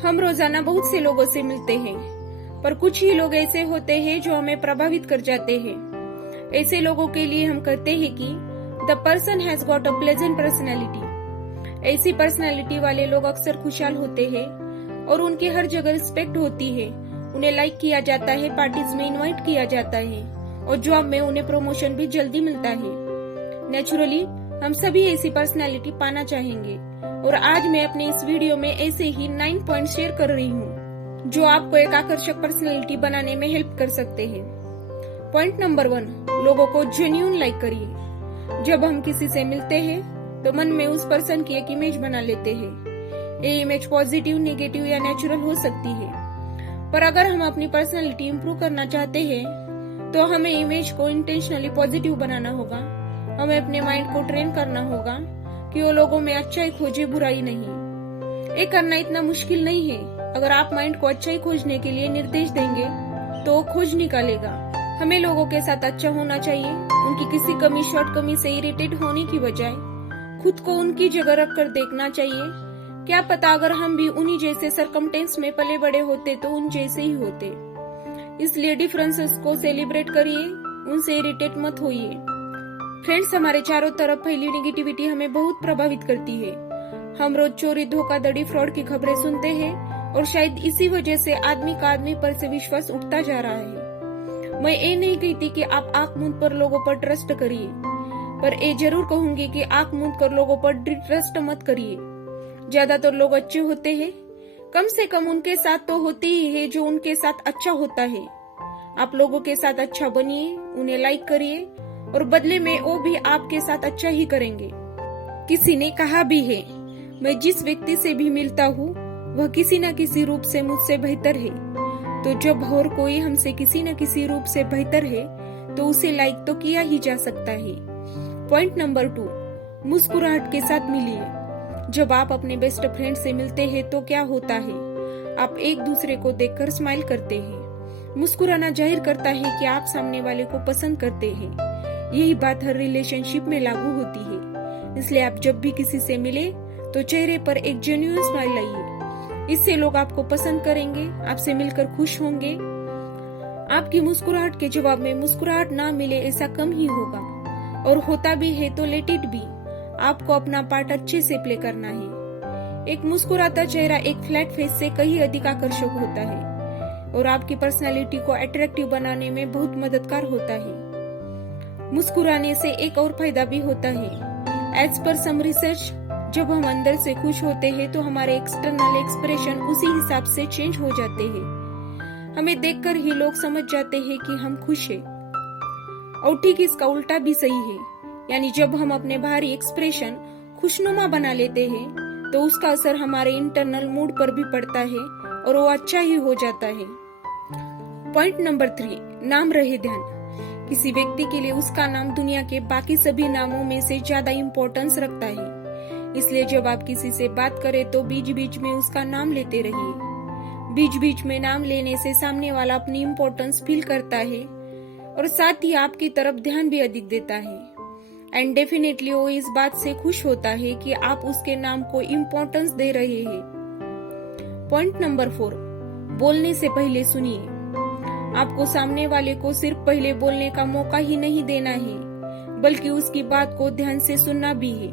हम रोजाना बहुत से लोगों से मिलते हैं, पर कुछ ही लोग ऐसे होते हैं जो हमें प्रभावित कर जाते हैं। ऐसे लोगों के लिए हम कहते हैं कि the person has got a pleasant personality. ऐसी पर्सनैलिटी वाले लोग अक्सर खुशहाल होते हैं और उनकी हर जगह रिस्पेक्ट होती है। उन्हें लाइक किया जाता है, पार्टीज में इनवाइट किया जाता है और जॉब में उन्हें प्रमोशन भी जल्दी मिलता है। नेचुरली हम सभी ऐसी पर्सनैलिटी पाना चाहेंगे और आज मैं अपने इस वीडियो में ऐसे ही 9 पॉइंट शेयर कर रही हूँ जो आपको एक आकर्षक पर्सनैलिटी बनाने में हेल्प कर सकते हैं। पॉइंट नंबर 1, लोगों को जेन्युइन लाइक करिए। जब हम किसी से मिलते हैं तो मन में उस पर्सन की एक इमेज बना लेते हैं। ये इमेज पॉजिटिव, नेगेटिव या नेचुरल हो सकती है, पर अगर हम अपनी पर्सनैलिटी इंप्रूव करना चाहते हैं तो हमें इमेज को इंटेंशनली पॉजिटिव बनाना होगा। हमें अपने माइंड को ट्रेन करना होगा कि वो लोगों में अच्छाई खोजे, बुराई नहीं। ये करना इतना मुश्किल नहीं है। अगर आप माइंड को अच्छाई खोजने के लिए निर्देश देंगे तो वो खोज निकालेगा। हमें लोगों के साथ अच्छा होना चाहिए। उनकी किसी कमी, शॉर्टकमी से इरिटेट होने की बजाय खुद को उनकी जगह रखकर देखना चाहिए। क्या पता अगर हम भी उन्हीं जैसे सरकमटेंस में पले बड़े होते तो उन जैसे ही होते। इसलिए डिफरेंसेस को सेलिब्रेट करिए, उनसे इरिटेट मत होइए। फ्रेंड्स, हमारे चारों तरफ फैली नेगेटिविटी हमें बहुत प्रभावित करती है। हम रोज चोरी, धोखाधड़ी, फ्रॉड की खबरें सुनते हैं और शायद इसी वजह से आदमी का आदमी पर से विश्वास उठता जा रहा है। मैं ये नहीं कहती कि आप आंख मूंद पर लोगों पर ट्रस्ट करिए, पर ये जरूर कहूंगी कि आंख मूंद कर लोगों पर ट्रस्ट मत करिए। ज्यादातर लोग अच्छे होते हैं, कम से कम उनके साथ तो होते ही है जो उनके साथ अच्छा होता है। आप लोगों के साथ अच्छा बनिए, उन्हें लाइक करिए और बदले में वो भी आपके साथ अच्छा ही करेंगे। किसी ने कहा भी है, मैं जिस व्यक्ति से भी मिलता हूँ वह किसी न किसी रूप से मुझसे बेहतर है। तो जब और कोई हमसे किसी न किसी रूप से बेहतर है तो उसे लाइक तो किया ही जा सकता है। पॉइंट नंबर 2, मुस्कुराहट के साथ मिलिए। जब आप अपने बेस्ट फ्रेंड से मिलते हैं तो क्या होता है, आप एक दूसरे को देखकर स्माइल करते हैं। मुस्कुराना जाहिर करता है कि आप सामने वाले को पसंद करते हैं। यही बात हर रिलेशनशिप में लागू होती है। इसलिए आप जब भी किसी से मिले तो चेहरे पर एक जेन्युइन स्माइल लाइए। इससे लोग आपको पसंद करेंगे, आपसे मिलकर खुश होंगे। आपकी मुस्कुराहट के जवाब में मुस्कुराहट ना मिले ऐसा कम ही होगा, और होता भी है तो लेट इट बी। आपको अपना पार्ट अच्छे से प्ले करना है। एक मुस्कुराता चेहरा एक फ्लैट फेस से कहीं अधिक आकर्षक होता है और आपकी पर्सनालिटी को अट्रैक्टिव बनाने में बहुत मददगार होता है। मुस्कुराने से एक और फायदा भी होता है। एज पर सम रिसर्च, जब हम अंदर से खुश होते हैं तो हमारे एक्सटर्नल एक्सप्रेशन उसी हिसाब से चेंज हो जाते हैं। हमें देखकर ही लोग समझ जाते हैं कि हम खुश हैं। और ठीक इसका उल्टा भी सही है, यानी जब हम अपने बाहरी एक्सप्रेशन खुशनुमा बना लेते हैं तो उसका असर हमारे इंटरनल मूड पर भी पड़ता है और वो अच्छा ही हो जाता है। पॉइंट नंबर 3, नाम रहे ध्यान। किसी व्यक्ति के लिए उसका नाम दुनिया के बाकी सभी नामों में से ज्यादा इम्पोर्टेंस रखता है। इसलिए जब आप किसी से बात करें तो बीच बीच में उसका नाम लेते रहिए। बीच बीच में नाम लेने से सामने वाला अपनी इम्पोर्टेंस फील करता है और साथ ही आपकी तरफ ध्यान भी अधिक देता है। एंड डेफिनेटली वो इस बात से खुश होता है कि आप उसके नाम को इम्पोर्टेंस दे रहे हैं। पॉइंट नंबर 4, बोलने से पहले सुनिए। आपको सामने वाले को सिर्फ पहले बोलने का मौका ही नहीं देना है, बल्कि उसकी बात को ध्यान से सुनना भी है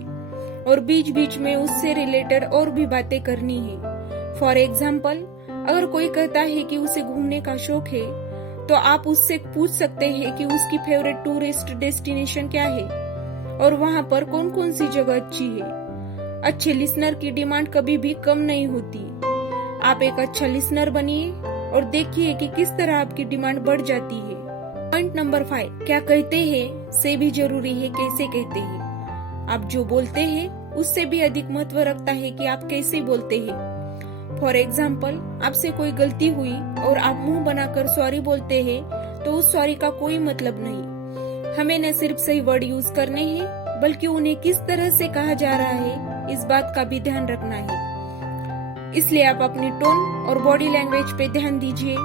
और बीच बीच में उससे रिलेटेड और भी बातें करनी है। फॉर एग्जाम्पल, अगर कोई कहता है कि उसे घूमने का शौक है तो आप उससे पूछ सकते हैं कि उसकी फेवरेट टूरिस्ट डेस्टिनेशन क्या है और वहाँ पर कौन कौन सी जगह अच्छी है। अच्छे लिसनर की डिमांड कभी भी कम नहीं होती। आप एक अच्छा लिसनर बनिए और देखिए कि किस तरह आपकी डिमांड बढ़ जाती है। पॉइंट नंबर 5, क्या कहते हैं से भी जरूरी है कैसे कहते हैं। आप जो बोलते हैं उससे भी अधिक महत्व रखता है कि आप कैसे बोलते हैं। फॉर एग्जाम्पल, आपसे कोई गलती हुई और आप मुंह बनाकर सॉरी बोलते हैं तो उस सॉरी का कोई मतलब नहीं। हमें न सिर्फ सही वर्ड यूज करने हैं बल्कि उन्हें किस तरह से कहा जा रहा है इस बात का भी ध्यान रखना है। इसलिए आप अपनी टोन और बॉडी लैंग्वेज पे ध्यान दीजिए।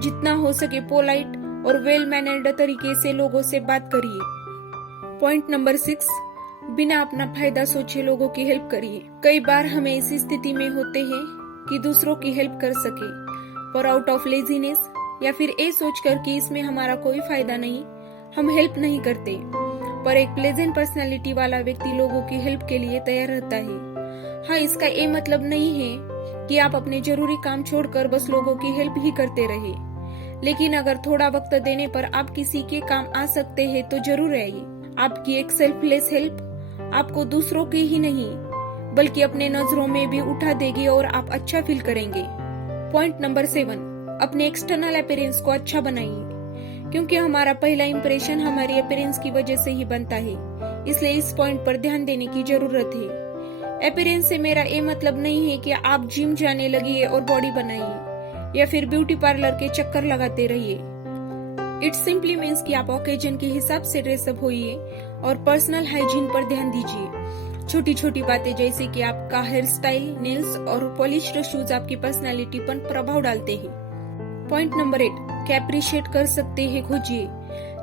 जितना हो सके पोलाइट और वेल मैनर्ड तरीके से लोगों से बात करिए। पॉइंट नंबर 6, बिना अपना फायदा सोचे लोगों की हेल्प करिए। कई बार हमें इसी स्थिति में होते हैं कि दूसरों की हेल्प कर सके, पर आउट ऑफ लेजीनेस या फिर ये सोचकर कि इसमें हमारा कोई फायदा नहीं, हम हेल्प नहीं करते। पर एक प्लेजेंट पर्सनालिटी वाला व्यक्ति लोगों की हेल्प के लिए तैयार रहता है। हाँ, इसका ये मतलब नहीं है कि आप अपने जरूरी काम छोड़कर बस लोगों की हेल्प ही करते रहे, लेकिन अगर थोड़ा वक्त देने पर आप किसी के काम आ सकते हैं तो जरूर आइए। आपकी एक सेल्फलेस हेल्प आपको दूसरों की ही नहीं बल्कि अपने नजरों में भी उठा देगी और आप अच्छा फील करेंगे। पॉइंट नंबर 7, अपने एक्सटर्नल अपीयरेंस को अच्छा बनाइए, क्योंकि हमारा पहला इंप्रेशन हमारी अपीयरेंस की वजह से ही बनता है, इसलिए इस पॉइंट पर ध्यान देने की जरूरत है। अपीयरेंस से मेरा ये मतलब नहीं है कि आप जिम जाने लगिए और बॉडी बनाइए या फिर ब्यूटी पार्लर के चक्कर लगाते रहिए। इट सिंपली मीन्स कि आप ओकेजन के हिसाब से ड्रेसअप होइए और पर्सनल हाइजीन पर ध्यान दीजिए। छोटी छोटी बातें जैसे कि आपका हेयर स्टाइल, नेल्स और पॉलिश्ड शूज आपकी पर्सनालिटी पर प्रभाव डालते हैं। पॉइंट नंबर 8, क्या अप्रिशिएट कर सकते हैं खोजिए।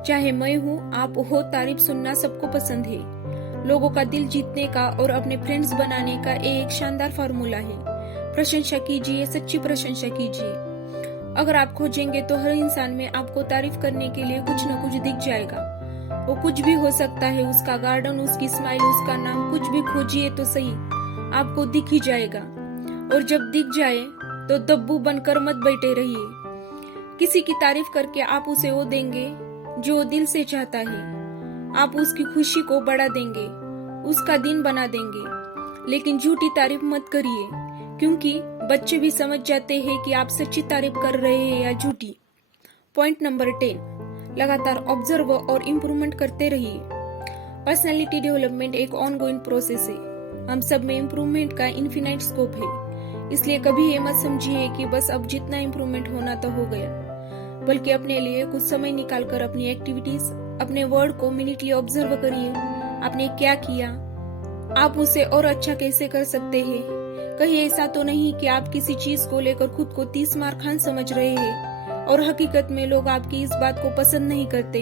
चाहे मैं हूँ, आप हो, तारीफ सुनना सबको पसंद है। लोगों का दिल जीतने का और अपने फ्रेंड्स बनाने का एक शानदार फार्मूला है। प्रशंसा कीजिए, सच्ची प्रशंसा कीजिए। अगर आप खोजेंगे तो हर इंसान में आपको तारीफ करने के लिए कुछ न कुछ दिख जाएगा। वो कुछ भी हो सकता है, उसका गार्डन, उसकी स्माइल, उसका नाम, कुछ भी खोजिए तो सही, आपको दिख ही जाएगा। और जब दिख जाए तो दब्बू बनकर मत बैठे रहिए। किसी की तारीफ करके आप उसे वो देंगे जो वो दिल से चाहता है। आप उसकी खुशी को बढ़ा देंगे, उसका दिन बना देंगे। लेकिन झूठी तारीफ मत करिए, क्योंकि बच्चे भी समझ जाते हैं कि आप सच्ची तारीफ कर रहे हैं या झूठी। पॉइंट नंबर 10, लगातार ऑब्जर्व और इम्प्रूवमेंट करते रहिए। पर्सनालिटी डेवलपमेंट एक ऑनगोइंग प्रोसेस है। हम सब में इम्प्रूवमेंट का इन्फिनाइट स्कोप है, इसलिए कभी ये मत समझिए कि बस अब जितना इम्प्रूवमेंट होना तो हो गया, बल्कि अपने लिए कुछ समय निकालकर अपनी एक्टिविटीज, अपने वर्ड को मिनटली ऑब्जर्व करिए। आपने क्या किया, आप उसे और अच्छा कैसे कर सकते हैं। कहीं ऐसा तो नहीं कि आप किसी चीज को लेकर खुद को 30 मार खान समझ रहे हैं और हकीकत में लोग आपकी इस बात को पसंद नहीं करते।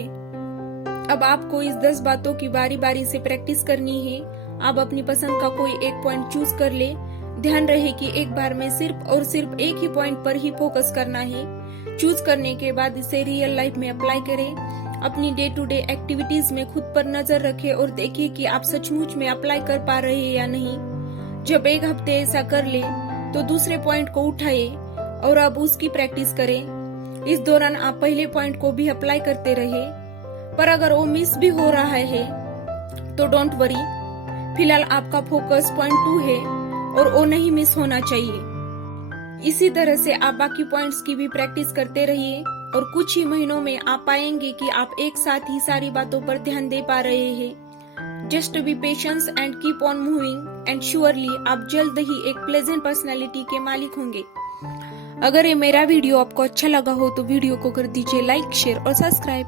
अब आपको इस 10 बातों की बारी बारी से प्रैक्टिस करनी है। आप अपनी पसंद का कोई एक पॉइंट चूज कर ले। ध्यान रहे कि एक बार में सिर्फ और सिर्फ एक ही पॉइंट पर ही फोकस करना है। चूज करने के बाद इसे रियल लाइफ में अप्लाई करें। अपनी डे टू डे एक्टिविटीज में खुद पर नजर रखें और देखिए कि आप सचमुच में अप्लाई कर पा रहे हैं या नहीं। जब एक हफ्ते ऐसा कर ले तो दूसरे पॉइंट को उठाए और अब उसकी प्रैक्टिस करें। इस दौरान आप पहले पॉइंट को भी अप्लाई करते रहे, पर अगर वो मिस भी हो रहा है तो डोंट वरी, फिलहाल आपका फोकस पॉइंट 2 है और वो नहीं मिस होना चाहिए। इसी तरह से आप बाकी पॉइंट्स की भी प्रैक्टिस करते रहिए और कुछ ही महीनों में आप पाएंगे कि आप एक साथ ही सारी बातों पर ध्यान दे पा रहे हैं। Just be patience and keep on moving and surely आप जल्द ही एक प्लेजेंट पर्सनालिटी के मालिक होंगे। अगर ये मेरा वीडियो आपको अच्छा लगा हो तो वीडियो को कर दीजिए लाइक, शेयर और सब्सक्राइब।